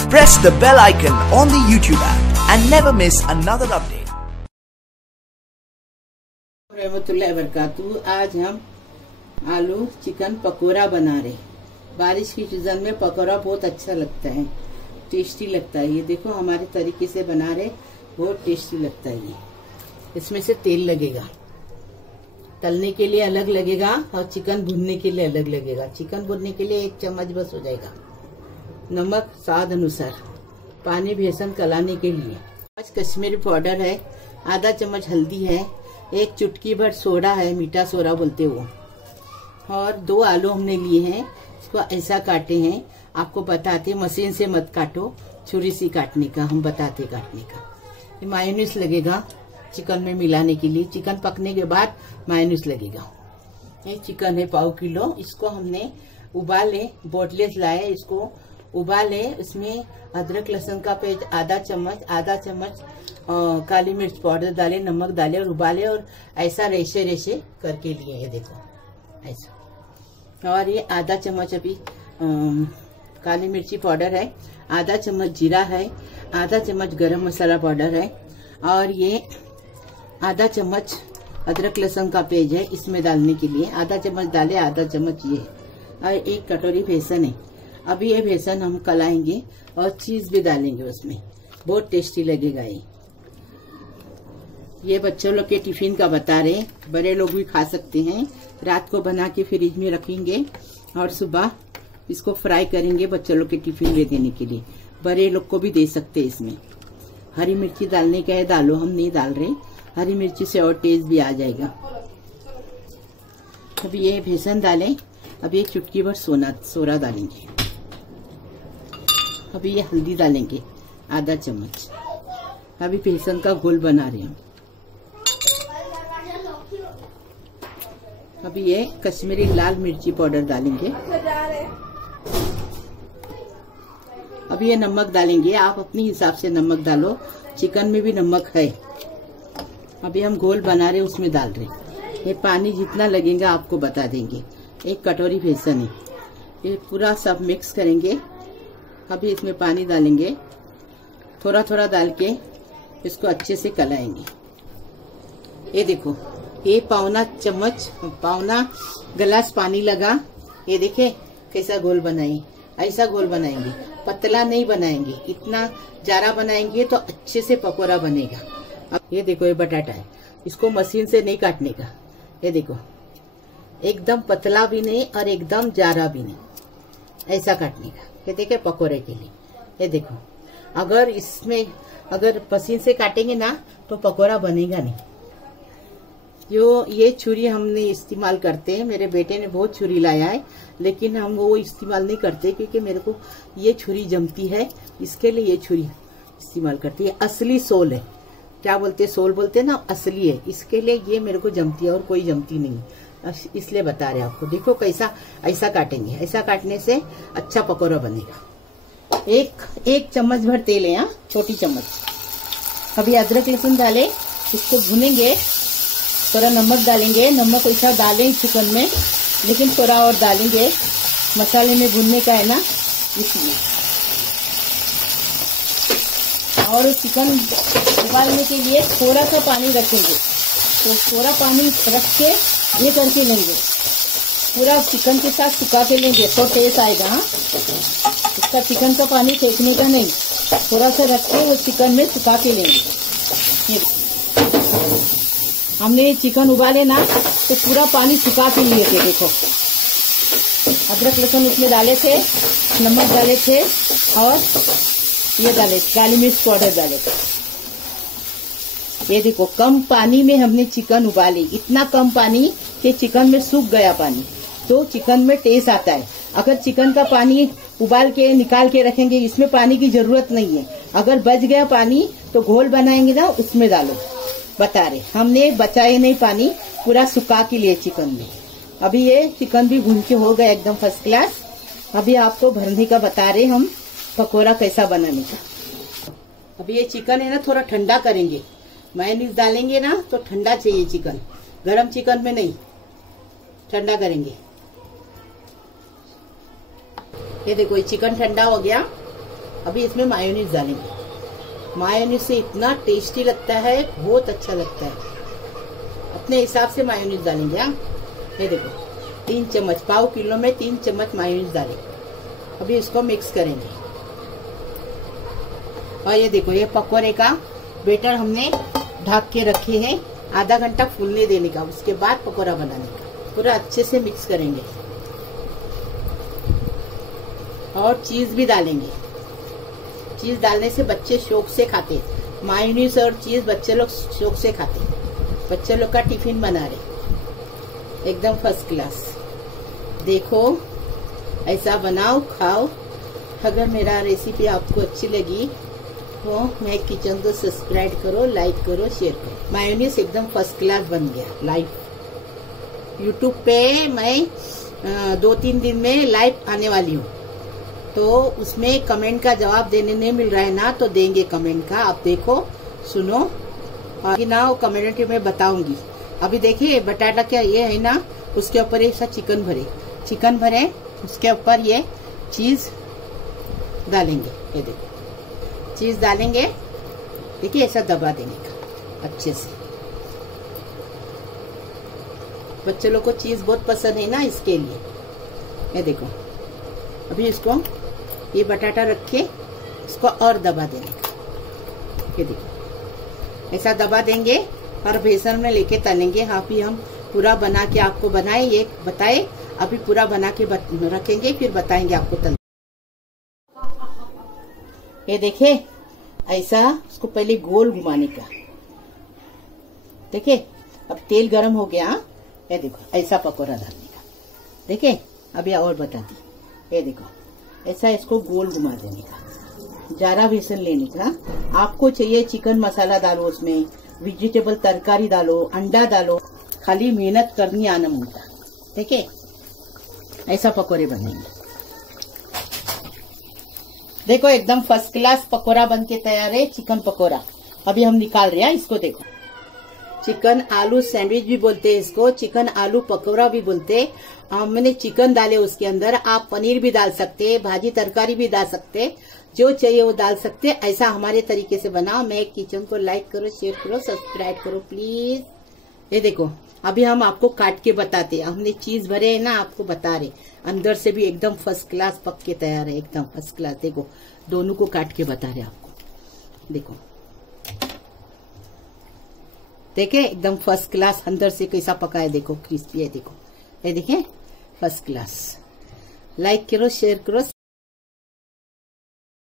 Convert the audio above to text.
Press the bell icon on the YouTube app and never miss another update. रहमतुल्लाहि वबरकातुहू। आज हम आलू chicken pakora बना रहे। बारिश की सीजन में पकोड़ा बहुत अच्छा लगता है, टेस्टी लगता है। ये देखो हमारे तरीके से बना रहे, बहुत टेस्टी लगता है। ये इसमें से तेल लगेगा, तलने के लिए अलग लगेगा और चिकन भुनने के लिए अलग लगेगा। चिकन भुनने के लिए 1 चम्मच बस हो जाएगा। नमक स्वाद अनुसार, पानी बेसन कलाने के लिए। कश्मीरी पाउडर है, आधा चम्मच हल्दी है, 1 चुटकी भर सोडा है, मीठा सोडा बोलते वो, और 2 आलू हमने लिए हैं। इसको ऐसा काटे हैं, आपको बताते, मशीन से मत काटो, छुरी से काटने का हम बताते काटने का। ये मायोनीज लगेगा चिकन में मिलाने के लिए। चिकन पकने के बाद मायोनीज लगेगा। ये चिकन है पाव किलो, इसको हमने उबाले, बोटलेस लाए, इसको उबाले। इसमें अदरक लहसुन का पेस्ट आधा चम्मच काली मिर्च पाउडर डाले, नमक डाले और उबाले, और ऐसा रेशे रेशे करके लिए। ये देखो ऐसा। और ये आधा चम्मच अभी काली मिर्ची पाउडर है, आधा चम्मच जीरा है, आधा चम्मच गरम मसाला पाउडर है, और ये आधा चम्मच अदरक लहसुन का पेस्ट है इसमें डालने के लिए। आधा चम्मच डाले, आधा चम्मच ये, और 1 कटोरी बेसन है। अभी ये बेसन हम कलाएंगे और चीज भी डालेंगे उसमें, बहुत टेस्टी लगेगा ये बच्चों लोग के टिफिन का बता रहे, बड़े लोग भी खा सकते हैं। रात को बना के फ्रिज में रखेंगे और सुबह इसको फ्राई करेंगे बच्चों लोग के टिफिन ले देने के लिए। बड़े लोग को भी दे सकते हैं। इसमें हरी मिर्ची डालने का है, डालो, हम नहीं डाल रहे। हरी मिर्ची से और टेस्ट भी आ जाएगा। अभी ये बेसन डालें, अभी 1 चुटकी भर सोडा डालेंगे। अभी ये हल्दी डालेंगे आधा चम्मच। अभी बेसन का घोल बना रहे हैं। अभी ये कश्मीरी लाल मिर्ची पाउडर डालेंगे। अभी ये नमक डालेंगे, आप अपने हिसाब से नमक डालो, चिकन में भी नमक है। अभी हम घोल बना रहे, उसमें डाल रहे। ये पानी जितना लगेगा आपको बता देंगे। 1 कटोरी बेसन है, ये पूरा सब मिक्स करेंगे। अभी इसमें पानी डालेंगे, थोड़ा थोड़ा डाल के इसको अच्छे से कलाएंगे। ये देखो, ये पौना गिलास पानी लगा। ये देखे कैसा घोल बनाए, ऐसा घोल बनाएंगे, पतला नहीं बनाएंगे। इतना जारा बनाएंगे तो अच्छे से पकोड़ा बनेगा। अब ये देखो, ये बटाटा है, इसको मशीन से नहीं काटने का। ये देखो, एकदम पतला भी नहीं और एकदम जारा भी नहीं, ऐसा काटने का। ये देखे पकोड़े के लिए। ये देखो, अगर मशीन से काटेंगे ना तो पकोड़ा बनेगा नहीं। ये छुरी हमने इस्तेमाल करते हैं, मेरे बेटे ने बहुत छुरी लाया है, लेकिन हम वो इस्तेमाल नहीं करते क्योंकि मेरे को ये छुरी जमती है, इसके लिए ये छुरी इस्तेमाल करती है। असली सोल है, क्या बोलते हैं, सोल बोलते हैं ना, असली है, इसके लिए ये मेरे को जमती है और कोई जमती नहीं, इसलिए बता रहे आपको। देखो कैसा, ऐसा काटेंगे, ऐसा काटने से अच्छा पकौड़ा बनेगा। एक चम्मच भर तेल है यहाँ, छोटी चम्मच। अभी अदरक लहसुन डाले, इसको भुनेंगे। थोड़ा नमक डालेंगे, नमक ऐसा डालें चिकन में, लेकिन थोड़ा और डालेंगे, मसाले में भुनने का है ना, इसलिए। और चिकन उबालने के लिए थोड़ा सा पानी रखेंगे, तो थोड़ा पानी रख के ये करके लेंगे, पूरा चिकन के साथ सुखा के लेंगे तो टेस्ट आएगा। हाँ, इसका चिकन का पानी फेंकने का नहीं, थोड़ा सा रख के वो चिकन में सुखा के लेंगे। हमने चिकन उबाले ना तो पूरा पानी सुखा के लिए थे। देखो, अदरक लहसुन उसमें डाले थे, नमक डाले थे, और ये डाले काली मिर्च पाउडर डाले थे। ये देखो, कम पानी में हमने चिकन उबाली, इतना कम पानी कि चिकन में सूख गया पानी, तो चिकन में टेस्ट आता है। अगर चिकन का पानी उबाल के निकाल के रखेंगे, इसमें पानी की जरूरत नहीं है। अगर बच गया पानी तो घोल बनाएंगे ना, उसमें डालो, बता रहे। हमने बचाए नहीं पानी, पूरा सुखा के लिए चिकन में। अभी ये चिकन भी भून के हो गया एकदम फर्स्ट क्लास। अभी आपको भरने का बता रहे हम, पकोड़ा कैसा बनाने का। अभी ये चिकन है ना, थोड़ा ठंडा करेंगे, मेयोनीज डालेंगे ना तो ठंडा चाहिए चिकन, गरम चिकन में नहीं, ठंडा करेंगे। ये देखो, ये चिकन ठंडा हो गया। अभी इसमें मायोनीज डालेंगे। मायोनीज से इतना टेस्टी लगता है, बहुत अच्छा लगता है। अपने हिसाब से मायोनीज डालेंगे। हाँ, ये देखो 3 चम्मच, पाव किलो में 3 चम्मच मायोनीज डालेंगे। अभी इसको मिक्स करेंगे। और ये देखो, ये पकौड़े का बेटर हमने ढक के रखे हैं, आधा घंटा फूलने देने का। उसके बाद पकौड़ा बनाने का। पूरा अच्छे से मिक्स करेंगे और चीज भी डालेंगे। चीज डालने से बच्चे शौक से खाते। मायोनीज और चीज बच्चे लोग शौक से खाते। बच्चे लोग का टिफिन बना रहे, एकदम फर्स्ट क्लास। देखो, ऐसा बनाओ, खाओ। अगर मेरा रेसिपी आपको अच्छी लगी तो मैं किचन को सब्सक्राइब करो, लाइक करो, शेयर करो। मायोनीज एकदम फर्स्ट क्लास बन गया। लाइव यूट्यूब पे मैं 2-3 दिन में लाइव आने वाली हूँ, तो उसमें कमेंट का जवाब देने नहीं मिल रहा है ना, तो देंगे कमेंट का। आप देखो, सुनो, और ना कम्युनिटी में बताऊंगी। अभी देखिए बटाटा क्या ये है ना, उसके ऊपर ऐसा चिकन भरे, उसके ऊपर ये चीज डालेंगे। ये देखो, चीज डालेंगे। देखिए ऐसा दबा देने का अच्छे से। बच्चे लोग को चीज बहुत पसंद है ना, इसके लिए। ये देखो, अभी इसको ये बटाटा रख के इसको और दबा देने का। ये देखो, ऐसा दबा देंगे और बेसन में लेके तलेंगे। हाँ, भी हम पूरा बना के आपको बताए। अभी पूरा बना के रखेंगे, फिर बताएंगे आपको तल। ये देखे, ऐसा उसको पहले गोल घुमाने का। देखे, अब तेल गरम हो गया। ये देखो, ऐसा पकौड़ा डालने का। देखे, अभी और बता दी। ये देखो, ऐसा इसको गोल घुमा देने का। ज्यादा बेसन लेने का। आपको चाहिए चिकन मसाला डालो, उसमें वेजिटेबल तरकारी डालो, अंडा डालो। खाली मेहनत करनी आना मुझे। देखे, ऐसा पकौड़े बनेंगे। देखो, एकदम फर्स्ट क्लास पकौड़ा बन के तैयार है, चिकन पकौड़ा। अभी हम निकाल रहे हैं इसको। देखो, चिकन आलू सैंडविच भी बोलते हैं इसको, चिकन आलू पकौड़ा भी बोलते हैं। हमने चिकन डाले उसके अंदर। आप पनीर भी डाल सकते, भाजी तरकारी भी डाल सकते, जो चाहिए वो डाल सकते। ऐसा हमारे तरीके से बनाओ। मैं किचन को लाइक करो, शेयर करो, सब्सक्राइब करो प्लीज। ये देखो, अभी हम आपको काट के बताते हैं। हमने चीज भरे है ना, आपको बता रहे। अंदर से भी एकदम फर्स्ट क्लास पक के तैयार है, एकदम फर्स्ट क्लास। देखो, दोनों को काट के बता रहे आपको। देखो, देखे, एकदम फर्स्ट क्लास अंदर से कैसा पका है। देखो, क्रिस्पी है। देखो, ये देखे, फर्स्ट क्लास। लाइक करो, शेयर करो।